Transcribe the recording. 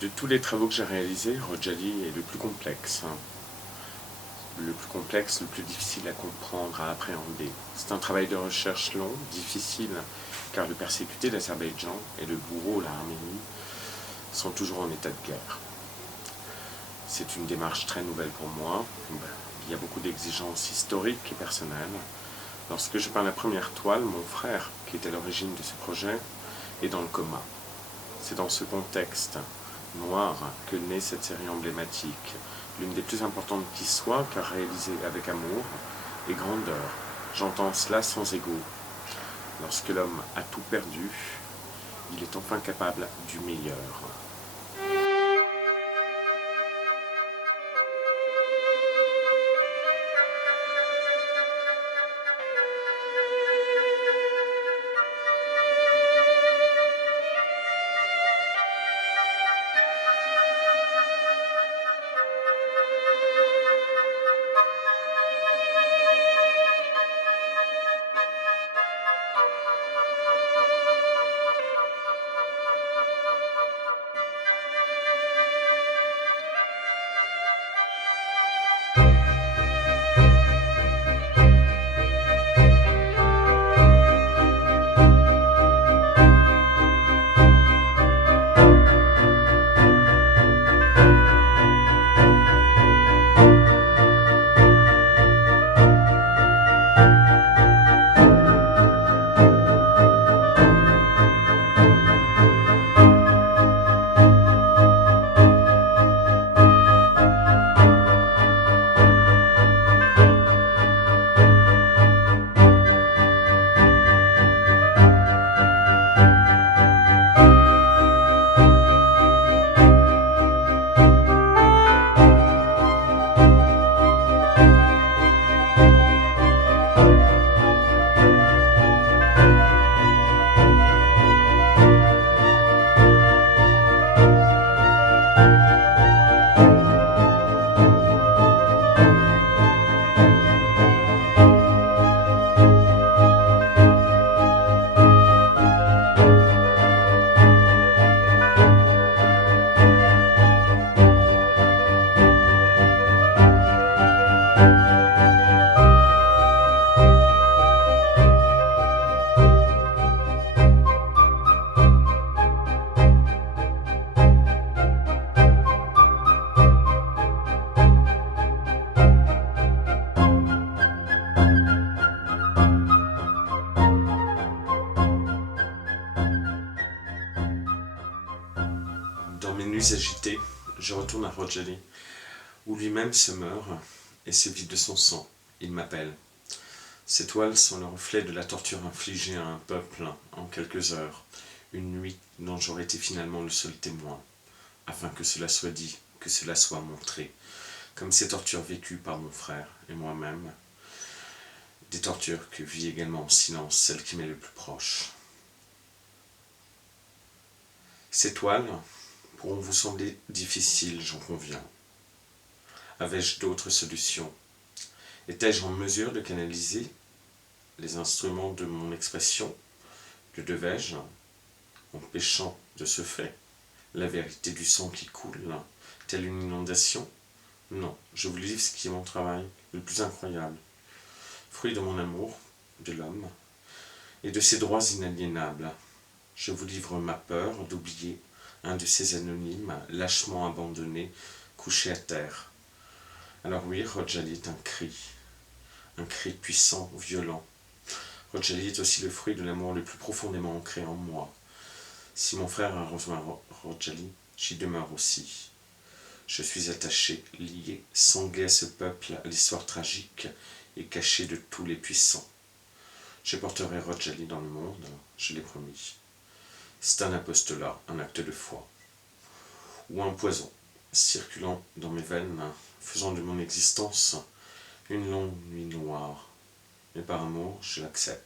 De tous les travaux que j'ai réalisés, Rojali est le plus complexe. Le plus complexe, le plus difficile à comprendre, à appréhender. C'est un travail de recherche long, difficile, car le persécuté, l'Azerbaïdjan, et le bourreau, l'Arménie, sont toujours en état de guerre. C'est une démarche très nouvelle pour moi. Il y a beaucoup d'exigences historiques et personnelles. Lorsque je peins la première toile, mon frère, qui est à l'origine de ce projet, est dans le coma. C'est dans ce contexte noir que naît cette série emblématique, l'une des plus importantes qui soit, car réalisée avec amour et grandeur. J'entends cela sans ego. Lorsque l'homme a tout perdu, il est enfin capable du meilleur. Dans mes nuits agitées, je retourne à Rojali, où lui-même se meurt et se vide de son sang. Il m'appelle. Ces toiles sont le reflet de la torture infligée à un peuple en quelques heures, une nuit dont j'aurais été finalement le seul témoin, afin que cela soit dit, que cela soit montré, comme ces tortures vécues par mon frère et moi-même, des tortures que vit également en silence celle qui m'est le plus proche. Ces toiles pourront vous sembler difficiles, j'en conviens. Avais-je d'autres solutions? Étais-je en mesure de canaliser les instruments de mon expression? Le devais-je, en péchant de ce fait, la vérité du sang qui coule, telle une inondation? Non, je vous livre ce qui est mon travail, le plus incroyable, fruit de mon amour, de l'homme, et de ses droits inaliénables. Je vous livre ma peur d'oublier un de ces anonymes, lâchement abandonné, couché à terre. Alors oui, Rojali est un cri puissant, violent. Rojali est aussi le fruit de l'amour le plus profondément ancré en moi. Si mon frère a rejoint Rojali, j'y demeure aussi. Je suis attaché, lié, sangué à ce peuple, à l'histoire tragique et caché de tous les puissants. Je porterai Rojali dans le monde, je l'ai promis. C'est un apostolat, un acte de foi, ou un poison, circulant dans mes veines, faisant de mon existence une longue nuit noire. Mais par amour, je l'accepte.